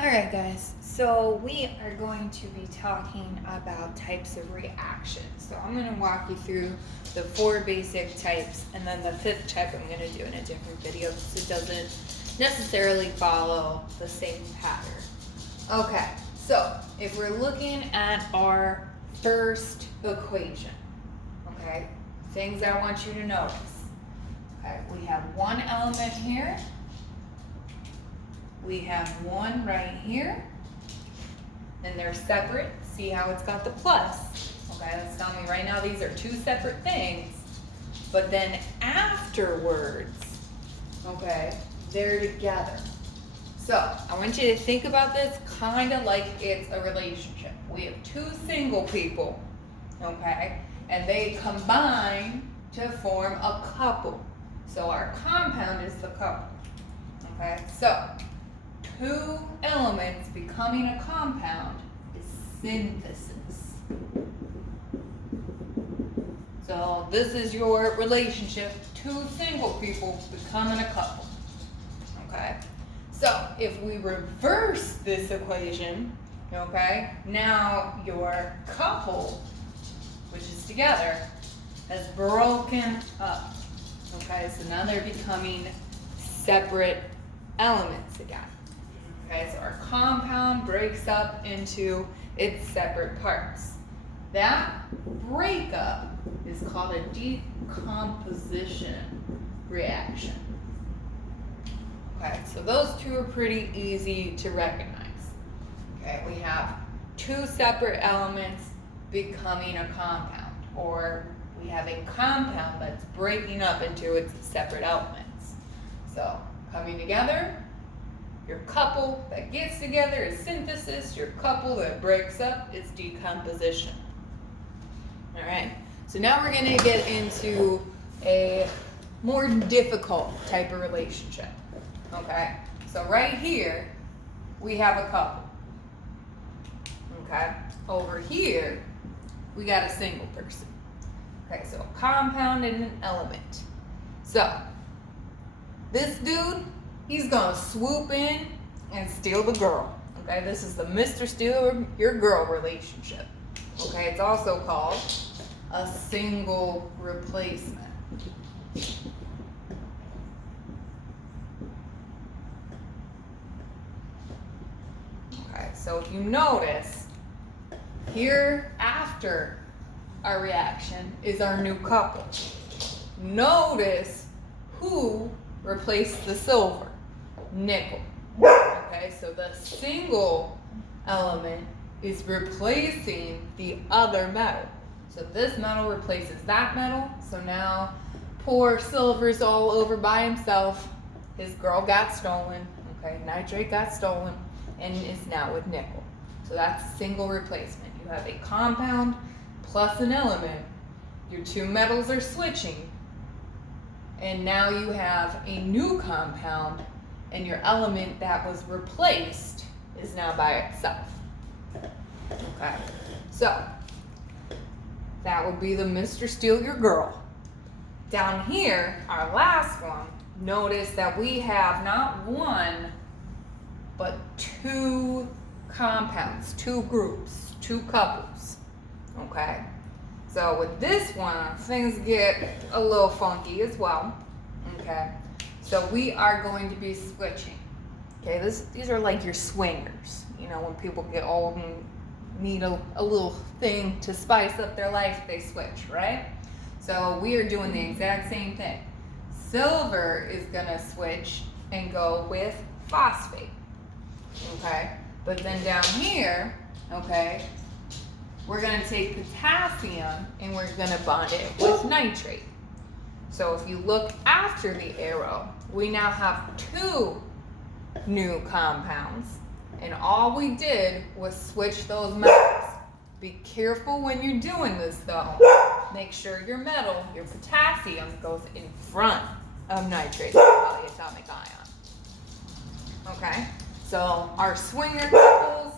Alright, guys, so we are going to be talking about types of reactions. So I'm going to walk you through the 4 basic types, and then the 5th type I'm going to do in a different video because it doesn't necessarily follow the same pattern. Okay, so if we're looking at our first equation, okay, things I want you to notice. Okay, we have one element here. We have one right here, and they're separate. See how it's got the plus? Okay, that's telling me right now these are 2 separate things, but then afterwards, okay, they're together. So I want you to think about this kind of like it's a relationship. We have 2 single people, okay, and they combine to form a couple. So our compound is the couple, okay? So 2 elements becoming a compound is synthesis. So this is your relationship, 2 single people becoming a couple. Okay? So if we reverse this equation, okay, now your couple, which is together, has broken up. Okay, so now they're becoming separate elements again. Okay, so our compound breaks up into its separate parts. That breakup is called a decomposition reaction. Okay, so those 2 are pretty easy to recognize. Okay, we have 2 separate elements becoming a compound, or we have a compound that's breaking up into its separate elements. So coming together, your couple that gets together is synthesis. Your couple that breaks up is decomposition. All right, so now we're going to get into a more difficult type of relationship. Okay, so right here we have a couple. Okay, over here we got a single person. Okay, so a compound and an element. So this dude, he's gonna swoop in and steal the girl. Okay, this is the Mr. Steal Your Girl relationship. Okay, it's also called a single replacement. Okay, so if you notice, here after our reaction is our new couple. Notice who replaced the silver? Nickel. Okay, so the single element is replacing the other metal. So this metal replaces that metal. So now poor Silver's all over by himself. His girl got stolen. Okay, nitrate got stolen and is now with nickel. So that's a single replacement. You have a compound plus an element. Your 2 metals are switching. And now you have a new compound, and your element that was replaced is now by itself. Okay, so that would be the Mr. Steal Your Girl. Down here, our last one, notice that we have not 1, but 2 compounds, 2 groups, 2 couples. Okay? So with this one, things get a little funky as well. Okay, so we are going to be switching. Okay, these are like your swingers. You know, when people get old and need a little thing to spice up their life, they switch, right? So we are doing the exact same thing. Silver is gonna switch and go with phosphate. Okay, but then down here, okay, we're going to take potassium and we're going to bond it with nitrate. So if you look after the arrow, we now have 2 new compounds, and all we did was switch those metals. Be careful when you're doing this though. Make sure your metal, your potassium, goes in front of nitrate, the polyatomic ion. Okay, so our swinger couples,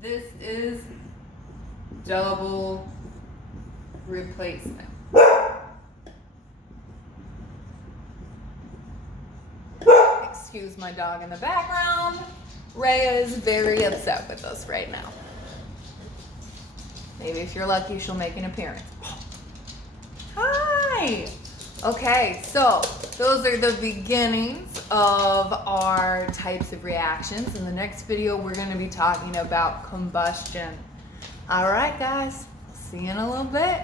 this is double replacement. Excuse my dog in the background. Rhea is very upset with us right now. Maybe if you're lucky, she'll make an appearance. Hi! Okay, so those are the beginnings of our types of reactions. In the next video, we're going to be talking about combustion. All right, guys. See you in a little bit.